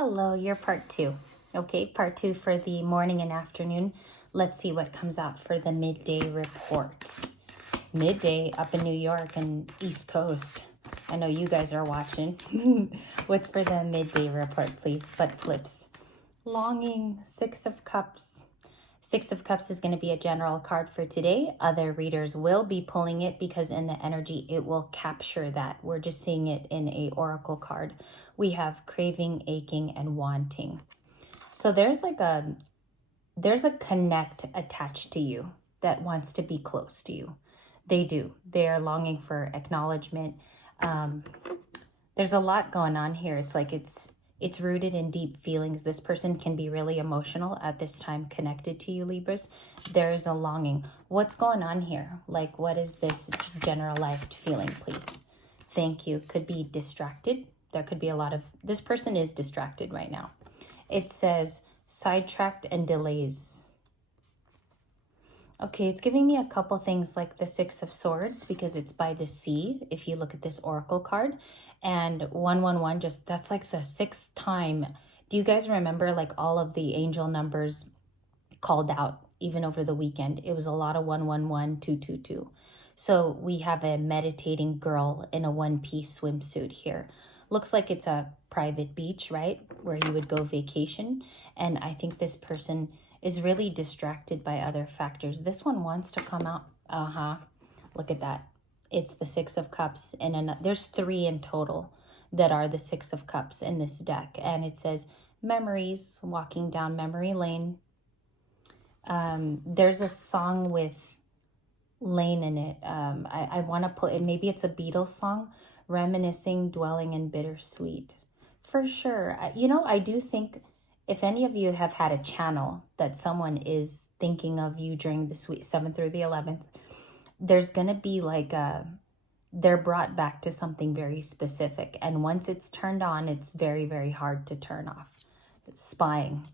Hello, you're part two. Okay, part two for the morning and afternoon. Let's see what comes out for the midday report. Midday up in New York and East Coast. I know you guys are watching. What's for the midday report, please? Butt flips. Longing, Six of Cups. Six of Cups is going to be a general card for today. Other readers will be pulling it because in the energy, it will capture that. We're just seeing it in a oracle card. We have craving, aching, and wanting. So there's a connect attached to you that wants to be close to you. They do. They are longing for acknowledgement. There's a lot going on here. It's rooted in deep feelings. This person can be really emotional at this time connected to you, Libras. There's a longing. What's going on here? Like, what is this generalized feeling, please? Thank you. Could be distracted. There could be a lot of, this person is distracted right now. It says sidetracked and delays. Okay, it's giving me a couple things like the Six of Swords because it's by the sea, if you look at this oracle card. And 111, just that's like the sixth time. Do you guys remember like all of the angel numbers called out even over the weekend? It was a lot of 111, 222. So we have a meditating girl in a one-piece swimsuit here. Looks like it's a private beach, right? Where you would go vacation. And I think this person is really distracted by other factors. This one wants to come out. Look at that. It's the Six of Cups. And there's three in total that are the Six of Cups in this deck. And it says memories, walking down memory lane. There's a song with lane in it. I want to pull it. Maybe it's a Beatles song. Reminiscing, dwelling, and bittersweet. For sure. I do think if any of you have had a channel that someone is thinking of you during the 7th through the 11th, there's going to be like they're brought back to something very specific. And once it's turned on, it's very, very hard to turn off. Spying.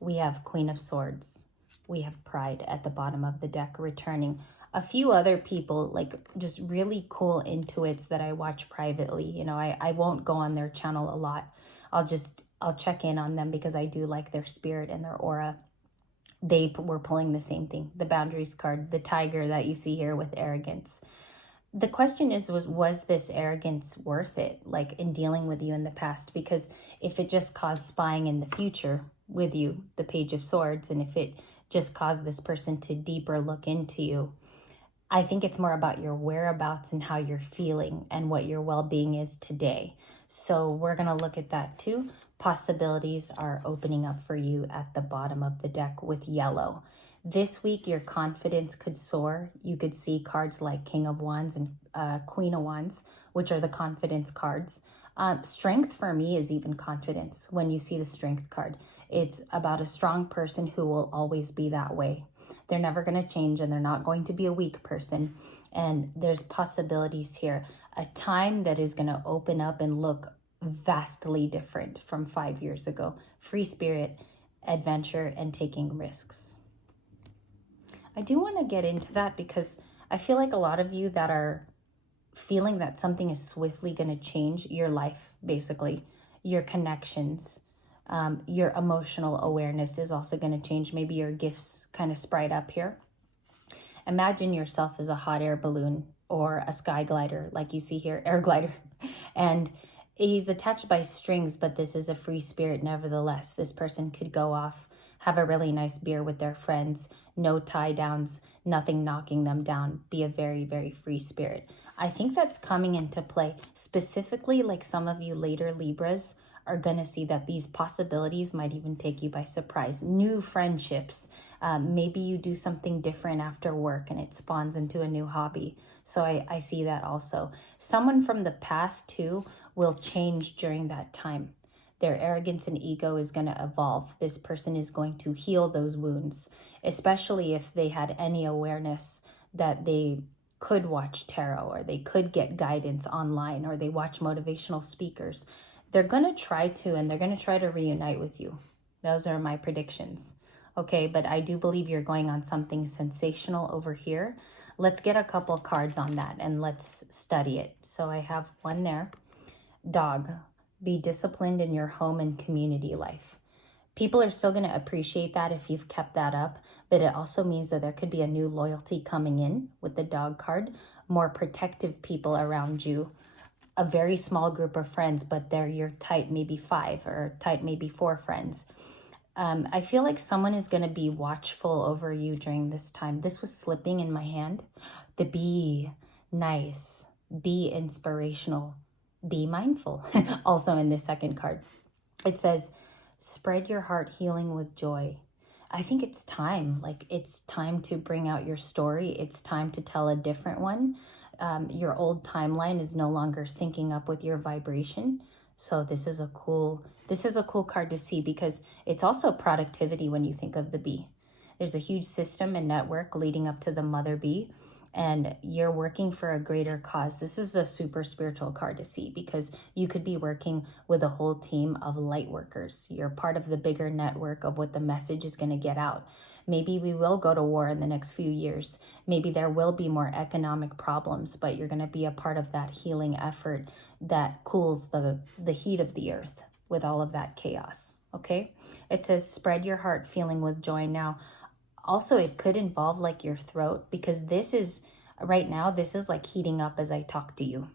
We have Queen of Swords. We have Pride at the bottom of the deck returning. A few other people, like just really cool intuits that I watch privately. I won't go on their channel a lot. I'll check in on them because I do like their spirit and their aura. They were pulling the same thing. The boundaries card, the tiger that you see here with arrogance. The question is, was this arrogance worth it? Like in dealing with you in the past? Because if it just caused spying in the future with you, the Page of Swords, and if it just caused this person to deeper look into you, I think it's more about your whereabouts and how you're feeling and what your well-being is today. So we're going to look at that too. Possibilities are opening up for you at the bottom of the deck with yellow. This week, your confidence could soar. You could see cards like King of Wands and Queen of Wands, which are the confidence cards. Strength for me is even confidence. When you see the strength card, it's about a strong person who will always be that way. They're never going to change and they're not going to be a weak person. And there's possibilities here. A time that is going to open up and look vastly different from 5 years ago. Free spirit, adventure, and taking risks. I do want to get into that because I feel like a lot of you that are feeling that something is swiftly going to change your life, basically, your connections, your emotional awareness is also going to change. Maybe your gifts kind of sprite up here. Imagine yourself as a hot air balloon or a sky glider, like you see here, air glider. And he's attached by strings, but this is a free spirit nevertheless. This person could go off, have a really nice beer with their friends, no tie downs, nothing knocking them down, be a very, very free spirit. I think that's coming into play. Specifically, like some of you later Libras are going to see that these possibilities might even take you by surprise. New friendships. Maybe you do something different after work and it spawns into a new hobby. So I see that also. Someone from the past too will change during that time. Their arrogance and ego is going to evolve. This person is going to heal those wounds, especially if they had any awareness that they could watch tarot or they could get guidance online or they watch motivational speakers. They're going to try to, and they're going to try to reunite with you. Those are my predictions. Okay, but I do believe you're going on something sensational over here. Let's get a couple cards on that and let's study it. So I have one there. Dog. Be disciplined in your home and community life. People are still going to appreciate that if you've kept that up, but it also means that there could be a new loyalty coming in with the dog card, more protective people around you, a very small group of friends, but they're your tight maybe 5 or tight maybe 4 friends. I feel like someone is going to be watchful over you during this time. This was slipping in my hand. The be nice, be inspirational, be mindful. Also in this second card, it says, spread your heart healing with joy. I think it's time. Like, it's time to bring out your story. It's time to tell a different one. Your old timeline is no longer syncing up with your vibration. So this is a cool card to see, because it's also productivity when you think of the bee. There's a huge system and network leading up to the mother bee, and you're working for a greater cause. This is a super spiritual card to see, because you could be working with a whole team of light workers. You're part of the bigger network of what the message is going to get out. Maybe we will go to war in the next few years. Maybe there will be more economic problems, but you're going to be a part of that healing effort that cools the heat of the earth with all of that chaos, okay? It says, spread your heart feeling with joy now. Also, it could involve like your throat, because this is, right now, this is like heating up as I talk to you.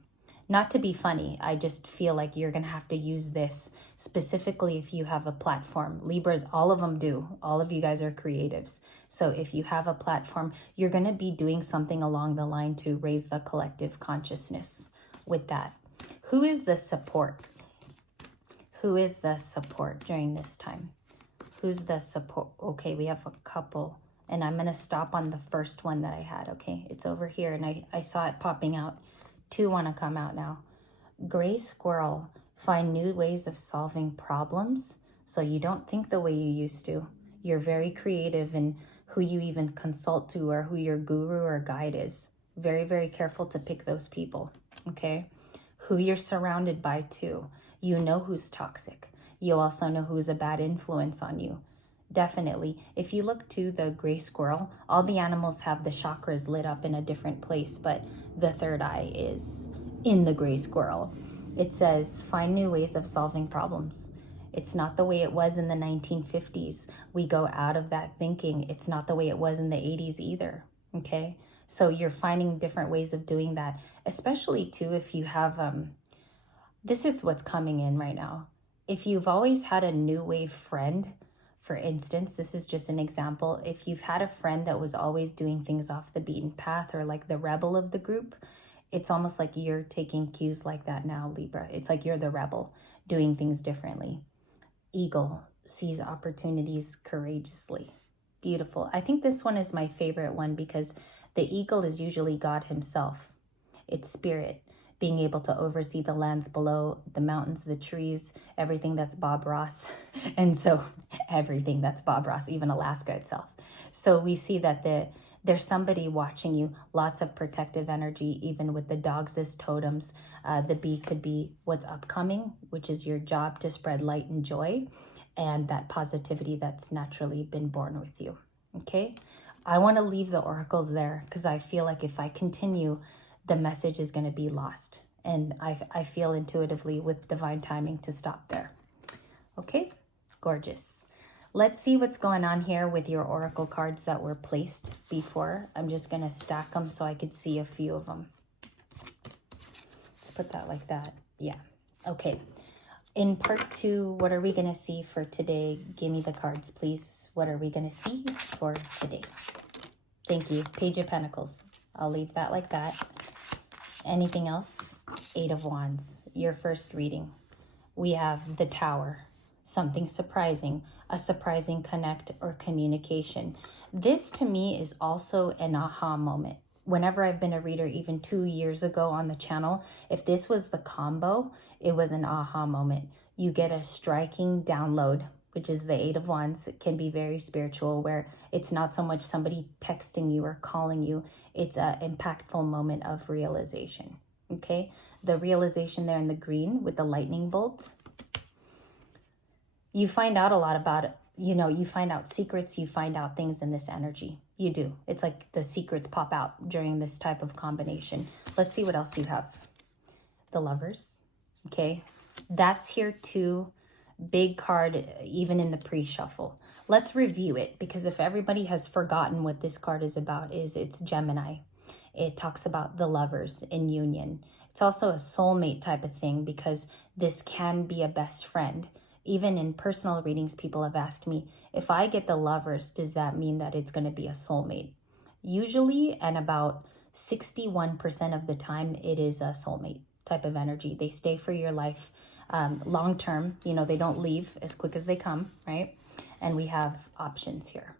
Not to be funny, I just feel like you're going to have to use this specifically if you have a platform. Libras, all of them do. All of you guys are creatives. So if you have a platform, you're going to be doing something along the line to raise the collective consciousness with that. Who is the support? Who is the support during this time? Who's the support? Okay, we have a couple. And I'm going to stop on the first one that I had, okay? It's over here, and I saw it popping out. 2 want to come out now. Gray squirrel, find new ways of solving problems so you don't think the way you used to. You're very creative in who you even consult to or who your guru or guide is. Very, very careful to pick those people, okay? Who you're surrounded by too. You know who's toxic. You also know who's a bad influence on you. Definitely. If you look to the gray squirrel, all the animals have the chakras lit up in a different place, but the third eye is in the gray squirrel. It says, find new ways of solving problems. It's not the way it was in the 1950s. We go out of that thinking. It's not the way it was in the 80s either, okay? So you're finding different ways of doing that, especially too if you have, this is what's coming in right now. If you've always had a new wave friend, for instance, this is just an example. If you've had a friend that was always doing things off the beaten path, or like the rebel of the group, it's almost like you're taking cues like that now, Libra. It's like you're the rebel doing things differently. Eagle sees opportunities courageously. Beautiful. I think this one is my favorite one because the eagle is usually God himself. It's spirit, being able to oversee the lands below, the mountains, the trees, everything that's Bob Ross. And so everything that's Bob Ross, even Alaska itself. So we see that there's somebody watching you, lots of protective energy, even with the dogs as totems. The bee could be what's upcoming, which is your job to spread light and joy, and that positivity that's naturally been born with you, okay? I want to leave the oracles there because I feel like if I continue, the message is going to be lost. And I feel intuitively with divine timing to stop there. Okay, gorgeous. Let's see what's going on here with your oracle cards that were placed before. I'm just going to stack them so I could see a few of them. Let's put that like that. Yeah. Okay. In part 2, what are we going to see for today? Give me the cards, please. What are we going to see for today? Thank you. Page of Pentacles. I'll leave that like that. Anything else? 8 of Wands. Your first reading. We have the Tower. Something surprising. A surprising connect or communication. This to me is also an aha moment. Whenever I've been a reader, even 2 years ago on the channel, if this was the combo, it was an aha moment. You get a striking download, which is the 8 of Wands. It can be very spiritual, where it's not so much somebody texting you or calling you. It's an impactful moment of realization, okay? The realization there in the green with the lightning bolt. You find out a lot about it. You know, you find out secrets, you find out things in this energy. You do. It's like the secrets pop out during this type of combination. Let's see what else you have. The Lovers, okay? That's here too. Big card, even in the pre-shuffle. Let's review it, because if everybody has forgotten what this card is about, it's Gemini. It talks about the lovers in union. It's also a soulmate type of thing, because this can be a best friend. Even in personal readings, people have asked me, if I get the lovers, does that mean that it's going to be a soulmate? Usually, and about 61% of the time, it is a soulmate type of energy. They stay for your life long term. You know, they don't leave as quick as they come, right? And we have options here.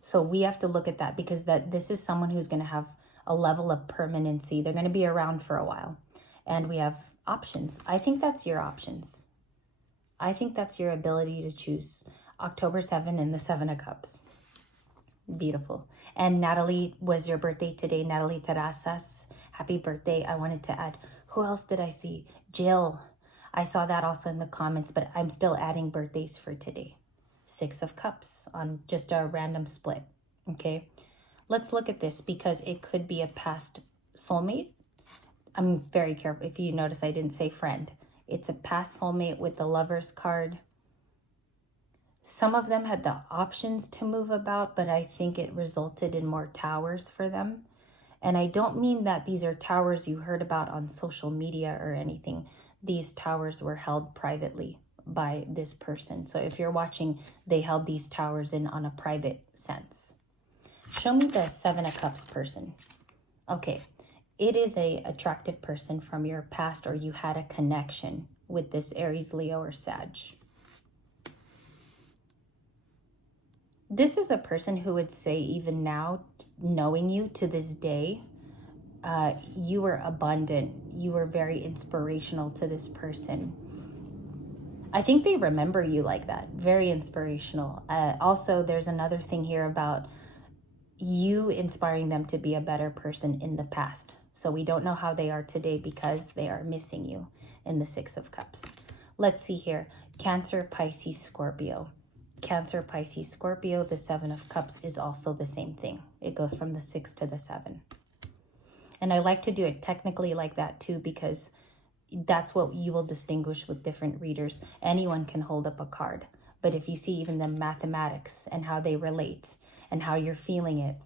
So we have to look at that, because this is someone who's going to have a level of permanency. They're going to be around for a while. And we have options. I think that's your options. I think that's your ability to choose. October 7 and the 7 of Cups. Beautiful. And Natalie, was your birthday today? Natalie Terrazas, happy birthday. I wanted to add, who else did I see? Jill. I saw that also in the comments, but I'm still adding birthdays for today. 6 of Cups on just a random split. Okay. Let's look at this, because it could be a past soulmate. I'm very careful. If you notice, I didn't say friend. It's a past soulmate with the Lovers card. Some of them had the options to move about, but I think it resulted in more towers for them. And I don't mean that these are towers you heard about on social media or anything. These towers were held privately by this person. So if you're watching, they held these towers in on a private sense. Show me the 7 of Cups person. Okay, it is a attractive person from your past, or you had a connection with this Aries, Leo, or Sag. This is a person who would say, even now, knowing you to this day, you were abundant. You were very inspirational to this person. I think they remember you like that. Very inspirational. Also, there's another thing here about you inspiring them to be a better person in the past. So we don't know how they are today, because they are missing you in the 6 of Cups. Let's see here. Cancer, Pisces, Scorpio. Cancer, Pisces, Scorpio, the 7 of Cups is also the same thing. It goes from the 6 to the 7. And I like to do it technically like that too, because that's what you will distinguish with different readers. Anyone can hold up a card. But if you see even the mathematics and how they relate and how you're feeling it,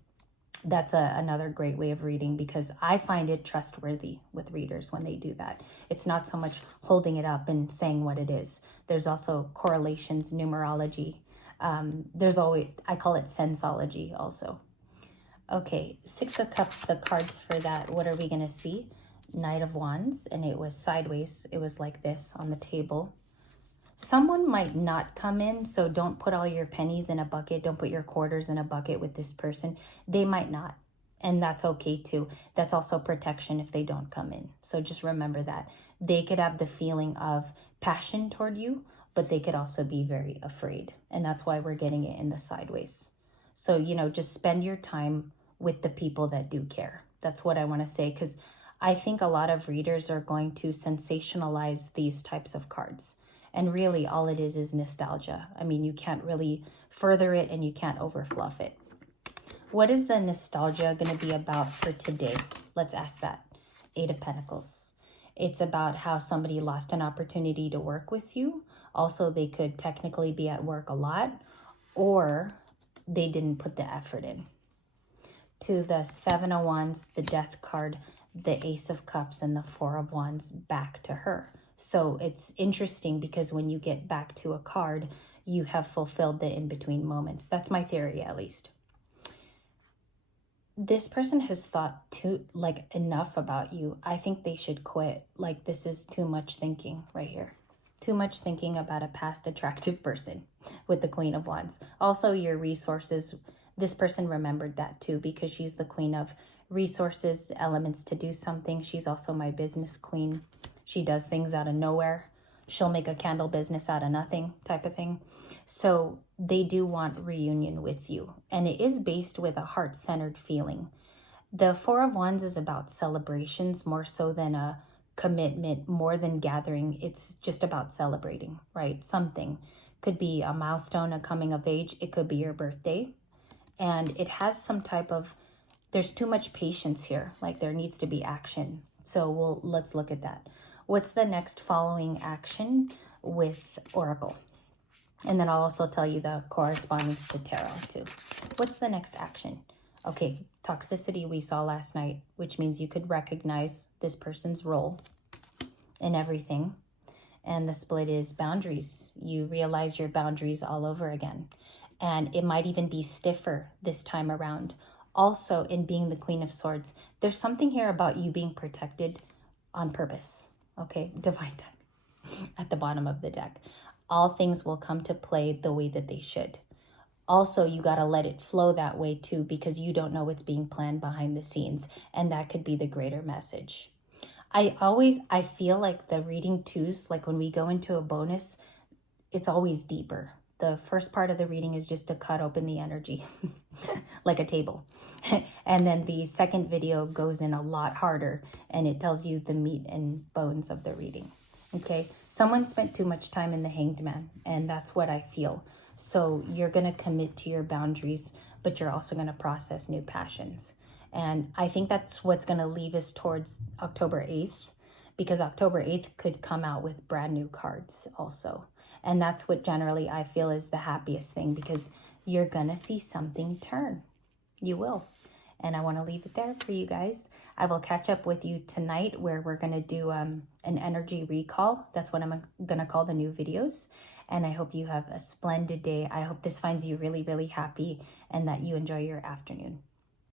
that's another great way of reading, because I find it trustworthy with readers when they do that. It's not so much holding it up and saying what it is. There's also correlations, numerology. There's always, I call it sensology also. Okay, 6 of Cups, the cards for that, what are we going to see? Knight of Wands, and it was sideways. It was like this on the table. Someone might not come in, so don't put all your pennies in a bucket. Don't put your quarters in a bucket with this person. They might not, and that's okay too. That's also protection if they don't come in. So just remember that. They could have the feeling of passion toward you, but they could also be very afraid, and that's why we're getting it in the sideways. So, you know, just spend your time with the people that do care. That's what I want to say, because I think a lot of readers are going to sensationalize these types of cards. And really, all it is nostalgia. I mean, you can't really further it, and you can't overfluff it. What is the nostalgia going to be about for today? Let's ask that. 8 of Pentacles. It's about how somebody lost an opportunity to work with you. Also, they could technically be at work a lot, or they didn't put the effort in. To the 7 of Wands, the Death card, the Ace of Cups, and the 4 of Wands back to her. So it's interesting, because when you get back to a card, you have fulfilled the in-between moments. That's my theory, at least. This person has thought enough about you. I think they should quit. Like, this is too much thinking right here. Too much thinking about a past attractive person with the Queen of Wands. Also, your resources. This person remembered that too, because she's the Queen of resources, elements to do something. She's also my business queen. She does things out of nowhere. She'll make a candle business out of nothing type of thing. So they do want reunion with you. And it is based with a heart-centered feeling. The 4 of Wands is about celebrations more so than a commitment, more than gathering. It's just about celebrating, right? Something. Could be a milestone, a coming of age. It could be your birthday. And it has some type of, there's too much patience here. Like, there needs to be action. So let's look at that. what's the next following action with Oracle? And then I'll also tell you the correspondence to tarot too. What's the next action? Okay, toxicity we saw last night, which means you could recognize this person's role in everything. And the split is boundaries. You realize your boundaries all over again. And it might even be stiffer this time around. Also, in being the Queen of Swords, there's something here about you being protected on purpose. Okay, divine time at the bottom of the deck. All things will come to play the way that they should. Also, you got to let it flow that way too, because you don't know what's being planned behind the scenes. And that could be the greater message. I feel like the reading twos, like when we go into a bonus, it's always deeper. The first part of the reading is just to cut open the energy like a table. And then the second video goes in a lot harder and it tells you the meat and bones of the reading. Okay, someone spent too much time in the Hanged Man, and that's what I feel. So you're going to commit to your boundaries, but you're also going to process new passions. And I think that's what's going to leave us towards October 8th, because October 8th could come out with brand new cards also. And that's what generally I feel is the happiest thing, because you're going to see something turn. You will. And I want to leave it there for you guys. I will catch up with you tonight where we're going to do an energy recall. That's what I'm going to call the new videos. And I hope you have a splendid day. I hope this finds you really, really happy and that you enjoy your afternoon.